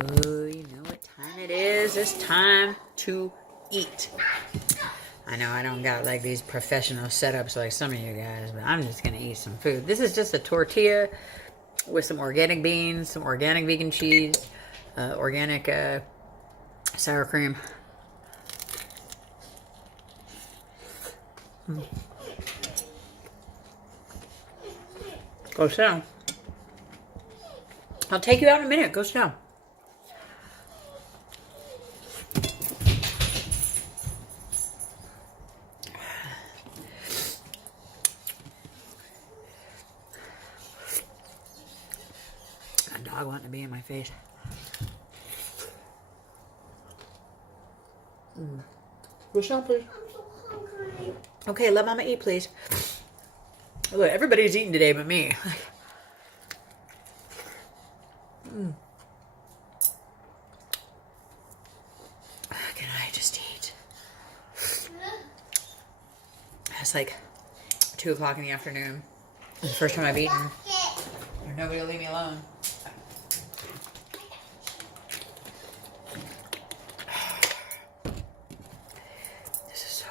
Oh, you know what time it is? It's time to eat. I know I don't got like these professional setups like some of you guys, but I'm just gonna eat some food. This is just a tortilla with some organic beans, some organic vegan cheese, organic sour cream. Go sit down. I'll take you out in a minute. Go sit down. A dog wanting to be in my face. Go sit down, please. I'm so hungry. Okay, let Mama eat, please. Look, everybody's eating today but me. Can I just eat? It's like 2 o'clock in the afternoon. It's the first time I've eaten. Nobody will leave me alone. This is so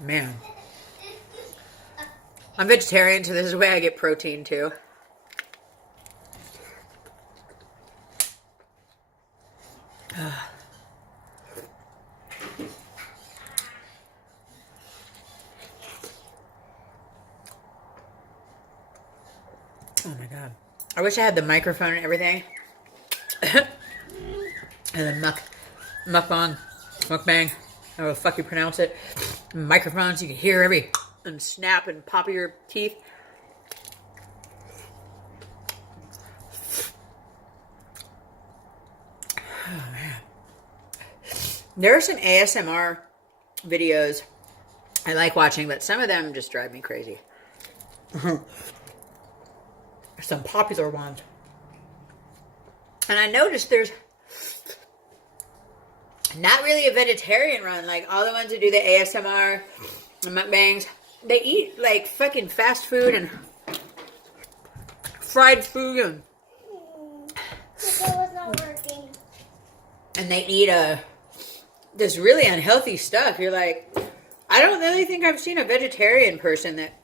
good. Man. I'm vegetarian, so this is the way I get protein too. Oh my god. I wish I had the microphone and everything. And then mukbang, how the fuck you pronounce it. Microphones, you can hear every and snap and pop of your teeth. Oh man. There are some ASMR videos I like watching, but some of them just drive me crazy. Some popular ones. And I noticed there's not really a vegetarian run. Like all the ones who do the ASMR and mukbangs, they eat like fucking fast food and fried food and was not working. and they eat this really unhealthy stuff. You're like, I don't really think I've seen a vegetarian person that,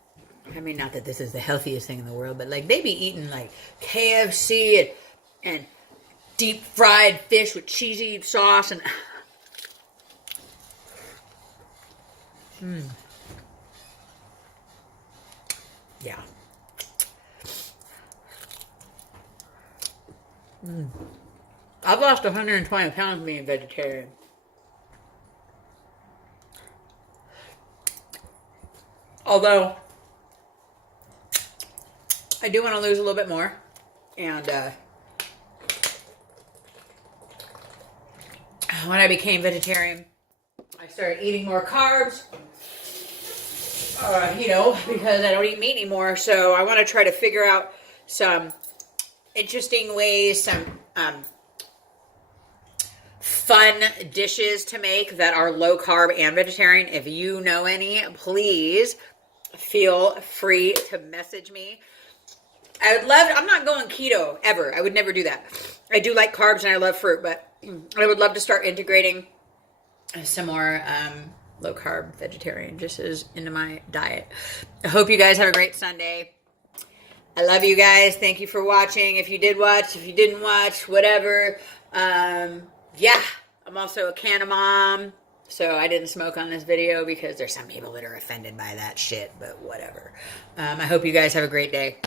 I mean, not that this is the healthiest thing in the world, but like they be eating like KFC and deep fried fish with cheesy sauce and yeah. I've lost 120 pounds being vegetarian. Although I do want to lose a little bit more. And when I became vegetarian, I started eating more carbs. You know, because I don't eat meat anymore. So I want to try to figure out some interesting ways, some fun dishes to make that are low carb and vegetarian. If you know any, please feel free to message me. I would love, I'm not going keto ever. I would never do that. I do like carbs and I love fruit, but I would love to start integrating some more low carb vegetarian dishes into my diet. I hope you guys have a great Sunday. I love you guys. Thank you for watching. If you did watch, if you didn't watch, whatever. Yeah, I'm also a canna mom. So I didn't smoke on this video because there's some people that are offended by that shit, but whatever. I hope you guys have a great day.